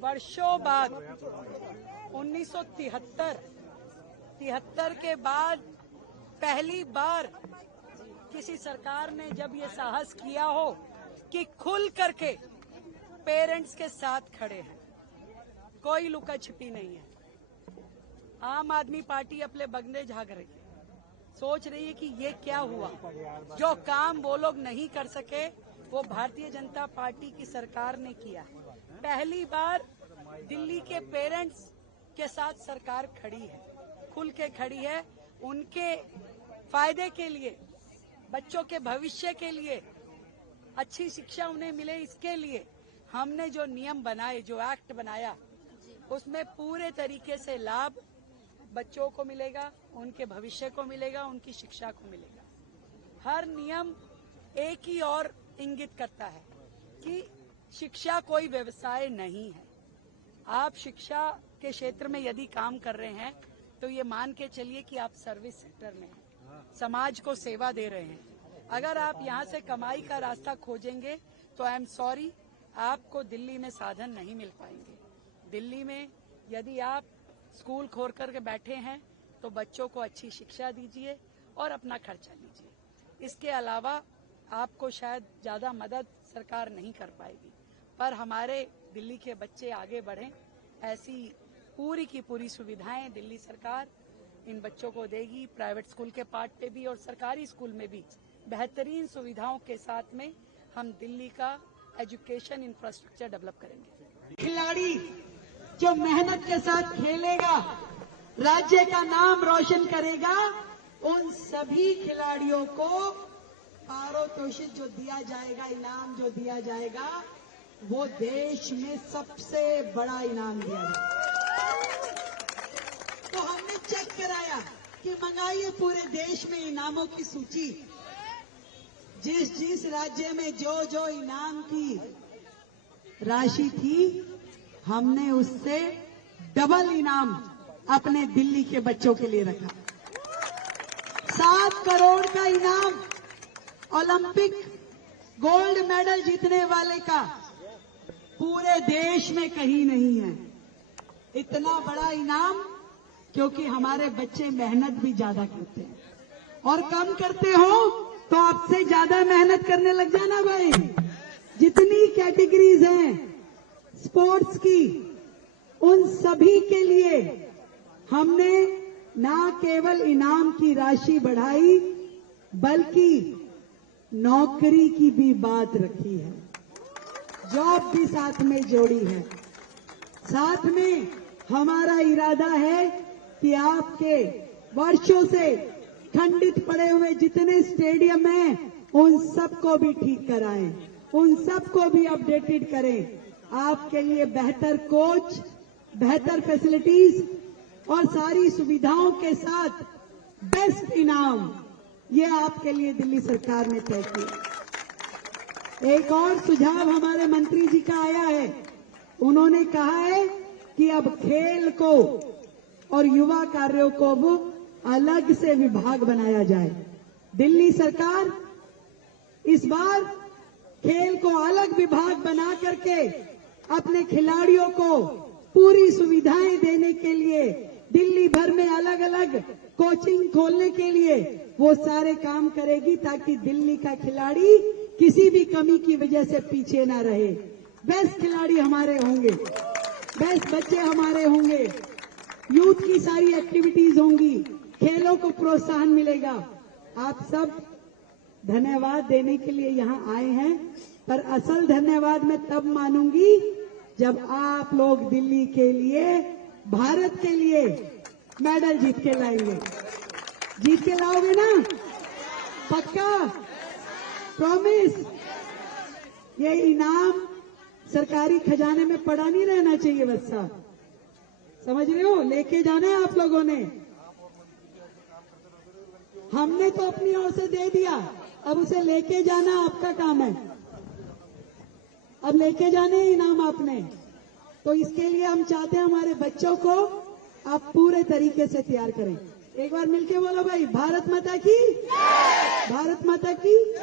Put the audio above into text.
वर्षों बाद 1973 के बाद पहली बार किसी सरकार ने जब ये साहस किया हो कि खुल करके पेरेंट्स के साथ खड़े हैं, कोई लुका छिपी नहीं है। आम आदमी पार्टी अपने बगने झाग रही है, सोच रही है कि ये क्या हुआ। जो काम वो लोग नहीं कर सके वो भारतीय जनता पार्टी की सरकार ने किया। पहली बार दिल्ली के पेरेंट्स के साथ सरकार खड़ी है, खुल के खड़ी है। उनके फायदे के लिए, बच्चों के भविष्य के लिए, अच्छी शिक्षा उन्हें मिले, इसके लिए हमने जो नियम बनाए, जो एक्ट बनाया, उसमें पूरे तरीके से लाभ बच्चों को मिलेगा, उनके भविष्य को मिलेगा, उनकी शिक्षा को मिलेगा। हर नियम एक ही और इंगित करता है कि शिक्षा कोई व्यवसाय नहीं है। आप शिक्षा के क्षेत्र में यदि काम कर रहे हैं तो ये मान के चलिए कि आप सर्विस सेक्टर में हैं, समाज को सेवा दे रहे हैं। अगर आप यहाँ से कमाई का रास्ता खोजेंगे तो आई एम सॉरी, आपको दिल्ली में साधन नहीं मिल पाएंगे। दिल्ली में यदि आप स्कूल खोल करके बैठे हैं तो बच्चों को अच्छी शिक्षा दीजिए और अपना खर्चा लीजिए। इसके अलावा आपको शायद ज्यादा मदद सरकार नहीं कर पाएगी, पर हमारे दिल्ली के बच्चे आगे बढ़ें, ऐसी पूरी की पूरी सुविधाएं दिल्ली सरकार इन बच्चों को देगी। प्राइवेट स्कूल के पार्ट पे भी और सरकारी स्कूल में भी बेहतरीन सुविधाओं के साथ में हम दिल्ली का एजुकेशन इंफ्रास्ट्रक्चर डेवलप करेंगे। खिलाड़ी जो मेहनत के साथ खेलेगा, राज्य का नाम रोशन करेगा, उन सभी खिलाड़ियों को पारितोषिक जो दिया जाएगा, इनाम जो दिया जाएगा, वो देश में सबसे बड़ा इनाम दिया जाएगा। तो हमने चेक कराया कि मंगाइए पूरे देश में इनामों की सूची। जिस जिस राज्य में जो जो इनाम की राशि थी, हमने उससे डबल इनाम अपने दिल्ली के बच्चों के लिए रखा। 7 करोड़ का इनाम ओलंपिक गोल्ड मेडल जीतने वाले का पूरे देश में कहीं नहीं है। इतना बड़ा इनाम क्योंकि हमारे बच्चे मेहनत भी ज्यादा करते हैं, और कम करते हो तो आपसे ज्यादा मेहनत करने लग जाना भाई। जितनी कैटेगरीज हैं स्पोर्ट्स की, उन सभी के लिए हमने ना केवल इनाम की राशि बढ़ाई बल्कि नौकरी की भी बात रखी है, जॉब भी साथ में जोड़ी है। साथ में हमारा इरादा है कि आपके वर्षों से खंडित पड़े हुए जितने स्टेडियम हैं उन सबको भी ठीक कराएं, उन सबको भी अपडेटेड करें। आपके लिए बेहतर कोच, बेहतर फैसिलिटीज और सारी सुविधाओं के साथ बेस्ट इनाम, ये आपके लिए दिल्ली सरकार ने तय किया। एक और सुझाव हमारे मंत्री जी का आया है। उन्होंने कहा है कि अब खेल को और युवा कार्यों को वो अलग से विभाग बनाया जाए। दिल्ली सरकार इस बार खेल को अलग विभाग बना करके अपने खिलाड़ियों को पूरी सुविधाएं देने के लिए, दिल्ली भर में अलग अलग कोचिंग खोलने के लिए वो सारे काम करेगी, ताकि दिल्ली का खिलाड़ी किसी भी कमी की वजह से पीछे ना रहे। बेस्ट खिलाड़ी हमारे होंगे, बेस्ट बच्चे हमारे होंगे, यूथ की सारी एक्टिविटीज होंगी, खेलों को प्रोत्साहन मिलेगा। आप सब धन्यवाद देने के लिए यहाँ आए हैं, पर असल धन्यवाद मैं तब मानूंगी जब आप लोग दिल्ली के लिए, भारत के लिए मेडल जीत के लाएंगे। जीत के लाओगे ना? पक्का? प्रॉमिस? ये इनाम सरकारी खजाने में पड़ा नहीं रहना चाहिए बच्चा, समझ रहे हो? लेके जाना है आप लोगों ने। हमने तो अपनी ओर से दे दिया, अब उसे लेके जाना आपका काम है। अब लेके जाने इनाम आपने, तो इसके लिए हम चाहते हैं हमारे बच्चों को आप पूरे तरीके से तैयार करें। एक बार मिलके बोलो भाई, भारत माता की, भारत माता की।